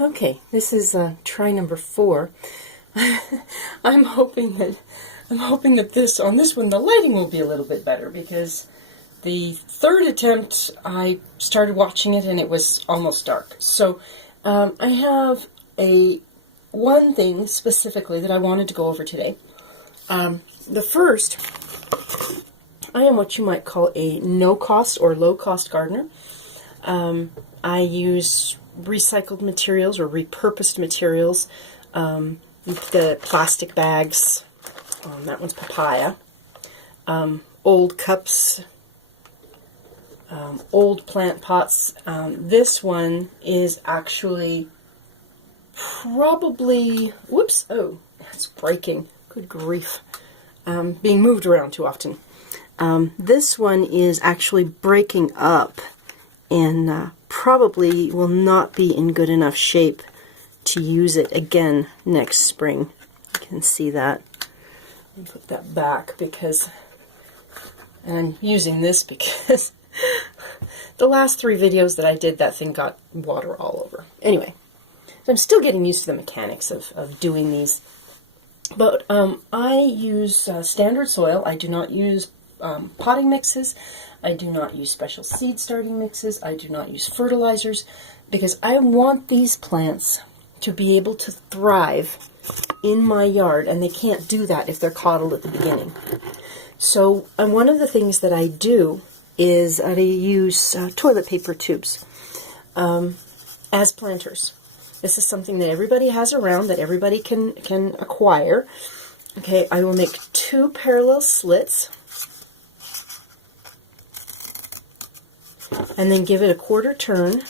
Okay, this is try number 4. I'm hoping that this on this one the lighting will be a little bit better, because the third attempt I started watching it and it was almost dark. So I have one thing specifically that I wanted to go over today. The first, I am what you might call a no-cost or low-cost gardener. I use recycled materials or repurposed materials. The plastic bags, that one's papaya, old cups, old plant pots. This one is actually probably, whoops, oh, it's breaking, good grief, being moved around too often. This one is actually breaking up and probably will not be in good enough shape to use it again next spring. You can see that. Let me put that back because, and I'm using this because the last 3 videos that I did, that thing got water all over. Anyway, I'm still getting used to the mechanics of doing these. But I use standard soil. I do not use potting mixes. I do not use special seed starting mixes. I do not use fertilizers, because I want these plants to be able to thrive in my yard, and they can't do that if they're coddled at the beginning. So one of the things that I do is I use toilet paper tubes as planters. This is something that everybody has around, that everybody can acquire. Okay, I will make 2 parallel slits and then give it a quarter turn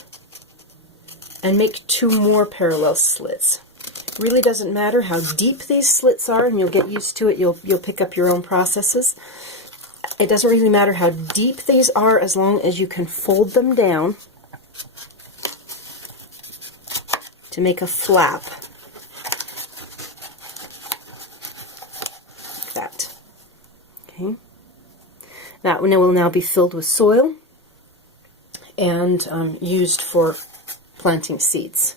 and make 2 more parallel slits. It really doesn't matter how deep these slits are, and you'll get used to it. You'll pick up your own processes. It doesn't really matter how deep these are, as long as you can fold them down to make a flap. Like that. Okay. That one will now be filled with soil and used for planting seeds.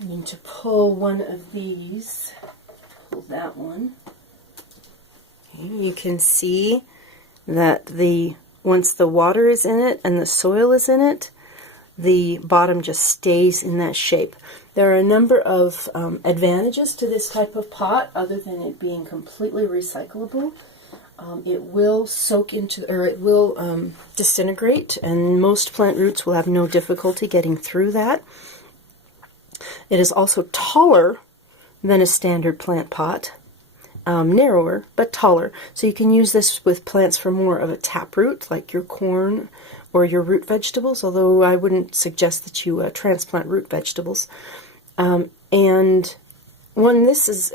I'm going to pull one of these. Pull that one. Okay, you can see that once the water is in it and the soil is in it, the bottom just stays in that shape. There are a number of advantages to this type of pot, other than it being completely recyclable. It will soak into, or it will disintegrate, and most plant roots will have no difficulty getting through that. It is also taller than a standard plant pot, narrower but taller. So you can use this with plants for more of a taproot, like your corn or your root vegetables, although I wouldn't suggest that you transplant root vegetables. And when this is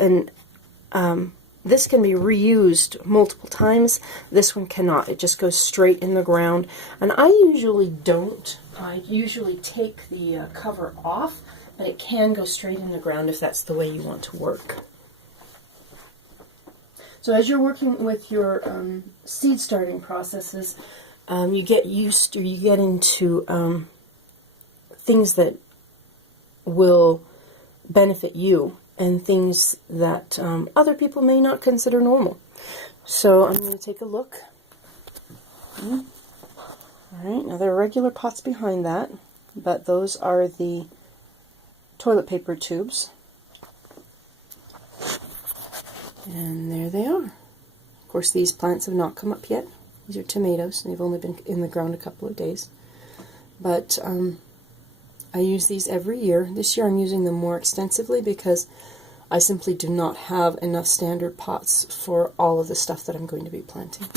this can be reused multiple times. This one cannot. It just goes straight in the ground. And I usually don't. I usually take the cover off, but it can go straight in the ground if that's the way you want to work. So as you're working with your seed starting processes, you get used, or you get into things that will benefit you, and things that other people may not consider normal. So I'm going to take a look. All right, now there are regular pots behind that, but those are the toilet paper tubes. And there they are. Of course, these plants have not come up yet. These are tomatoes, and they've only been in the ground a couple of days. But I use these every year. This year I'm using them more extensively because I simply do not have enough standard pots for all of the stuff that I'm going to be planting.